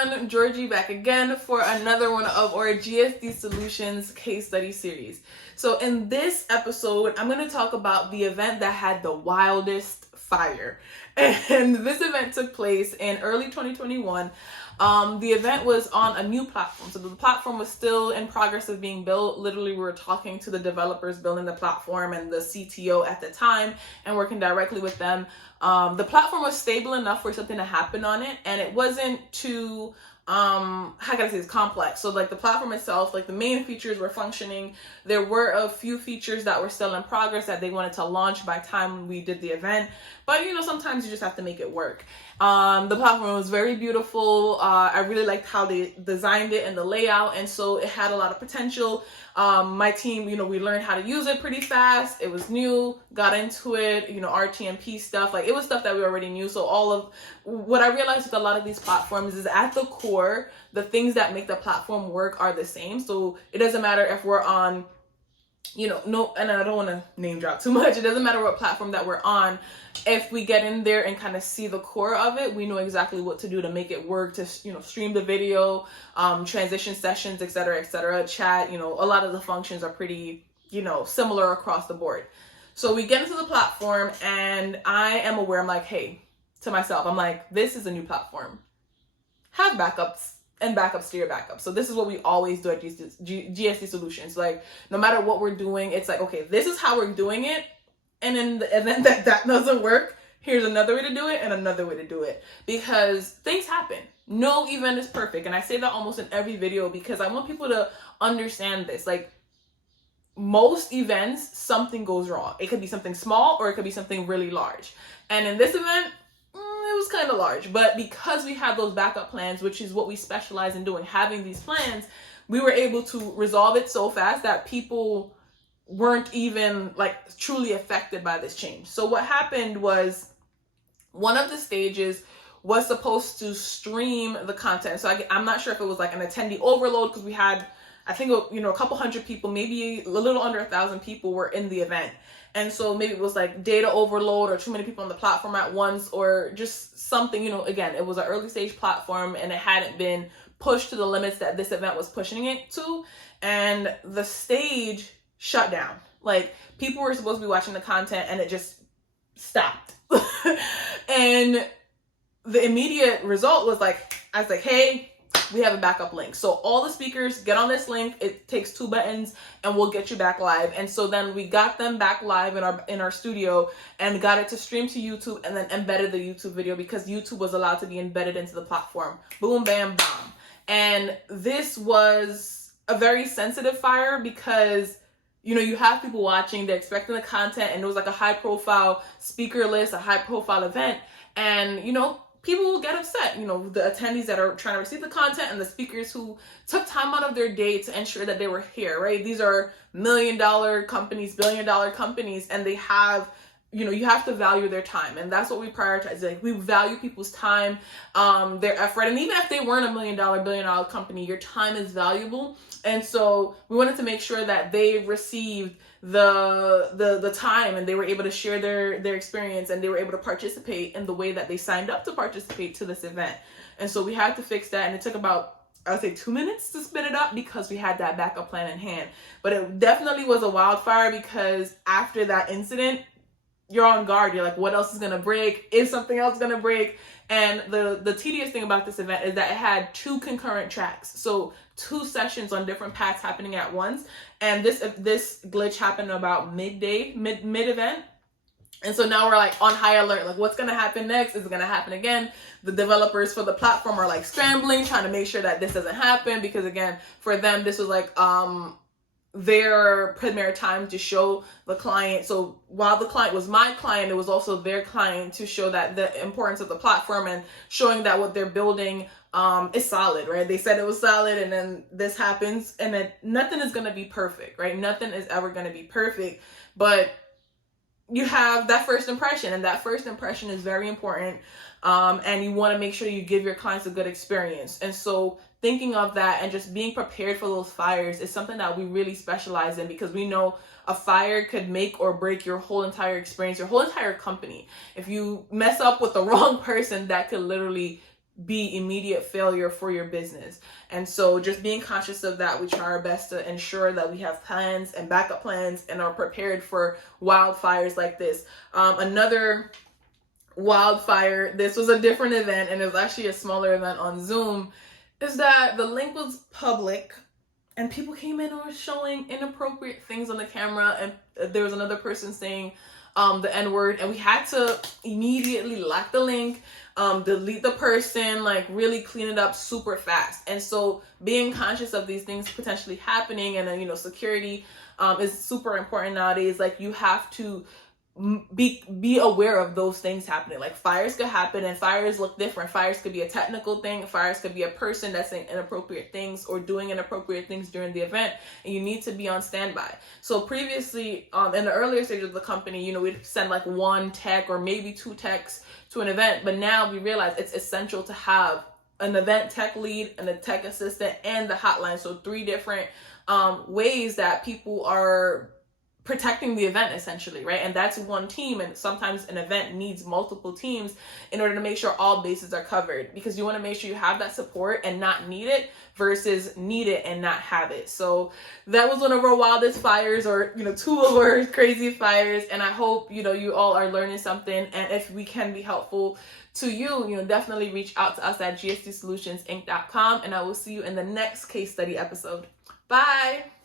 everyone, Georgie back again for another one of our GSD Solutions Case Study series. So in this episode, I'm going to talk about the event that had the wildest fire. And this event took place in early 2021. The event was on a new platform. So the platform was still in progress of being built. Literally, we were talking to the developers building the platform and the CTO at the time and working directly with them. The platform was stable enough for something to happen on it, and it wasn't too how can I say, it's complex. So like the platform itself, like the main features were functioning. There were a few features that were still in progress that they wanted to launch by time we did the event, but sometimes you just have to make it work. The platform was very beautiful. I really liked how they designed it and the layout, and so it had a lot of potential. My team, we learned how to use it pretty fast. It was new, got into it, RTMP stuff, like it was stuff that we already knew. So all of what I realized with a lot of these platforms is at the core, the things that make the platform work are the same. So it doesn't matter if we're on, no, and I don't want to name drop too much. It doesn't matter what platform that we're on. If we get in there and kind of see the core of it, we know exactly what to do to make it work, to, stream the video, transition sessions, et cetera, chat, a lot of the functions are pretty, similar across the board. So we get into the platform and I am aware, I'm like, hey, to myself, I'm like, this is a new platform. Have backups. And backups to your backups. So this is what we always do at GSD Solutions. Like, no matter what we're doing, it's like, okay, this is how we're doing it. And in the event that doesn't work, here's another way to do it and another way to do it. Because things happen. No event is perfect. And I say that almost in every video because I want people to understand this. Like, most events, something goes wrong. It could be something small or it could be something really large. And in this event, it was kind of large, but because we had those backup plans, which is what we specialize in doing, having these plans, we were able to resolve it so fast that people weren't even like truly affected by this change. So what happened was one of the stages was supposed to stream the content. So I'm not sure if it was like an attendee overload because we had, I think, a couple hundred people, maybe a little under 1,000 people were in the event. And so maybe it was like data overload or too many people on the platform at once or just something, again, it was an early stage platform and it hadn't been pushed to the limits that this event was pushing it to. And the stage shut down. Like people were supposed to be watching the content and it just stopped. And the immediate result was like, I was like, hey, we have a backup link. So all the speakers get on this link. It takes 2 buttons and we'll get you back live. And so then we got them back live in our studio and got it to stream to YouTube and then embedded the YouTube video because YouTube was allowed to be embedded into the platform. Boom, bam, bomb. And this was a very sensitive fire because you have people watching, they're expecting the content, and it was like a high profile speaker list, a high profile event. And, people will get upset, the attendees that are trying to receive the content and the speakers who took time out of their day to ensure that they were here, right? These are $1 million companies, $1 billion companies, and they have, you have to value their time. And that's what we prioritize. Like we value people's time, their effort. And even if they weren't $1 million, $1 billion company, your time is valuable. And so we wanted to make sure that they received the time and they were able to share their experience and they were able to participate in the way that they signed up to participate to this event. And so we had to fix that, and it took about, I would say, 2 minutes to spin it up because we had that backup plan in hand. But it definitely was a wildfire because after that incident, you're on guard. You're like, what else is going to break? Is something else going to break? And the tedious thing about this event is that it had 2 concurrent tracks. So 2 sessions on different paths happening at once. And this glitch happened about mid-event. And so now we're like on high alert, like what's going to happen next? Is it going to happen again? The developers for the platform are like scrambling, trying to make sure that this doesn't happen. Because again, for them, this was like, their premier time to show the client. So while the client was my client, it was also their client to show that the importance of the platform and showing that what they're building is solid, right? They said it was solid, and then this happens, and then nothing is going to be perfect, right? Nothing is ever going to be perfect, but you have that first impression, and that first impression is very important. And you want to make sure you give your clients a good experience. And so thinking of that and just being prepared for those fires is something that we really specialize in, because we know a fire could make or break your whole entire experience, your whole entire company. If you mess up with the wrong person, that could literally be immediate failure for your business. And so just being conscious of that, we try our best to ensure that we have plans and backup plans and are prepared for wildfires like this. Another wildfire, this was a different event, and it was actually a smaller event on Zoom, is that the link was public and people came in and were showing inappropriate things on the camera, and there was another person saying the N-word, and we had to immediately lock the link, delete the person, like really clean it up super fast. And so being conscious of these things potentially happening, and then, security is super important nowadays. Like, you have to be aware of those things happening. Like, fires could happen, and fires look different. Fires could be a technical thing. Fires could be a person that's saying inappropriate things or doing inappropriate things during the event, and you need to be on standby. So previously, in the earlier stage of the company, we'd send like one tech or maybe two techs to an event, but now we realize it's essential to have an event tech lead and a tech assistant and the hotline. So 3 different ways that people are protecting the event, essentially, right? And that's one team, and sometimes an event needs multiple teams in order to make sure all bases are covered, because you want to make sure you have that support and not need it versus need it and not have it. So that was one of our wildest fires, or 2 of our crazy fires, and I hope you all are learning something, and if we can be helpful to you, definitely reach out to us at gsdsolutionsinc.com, and I will see you in the next case study episode. Bye.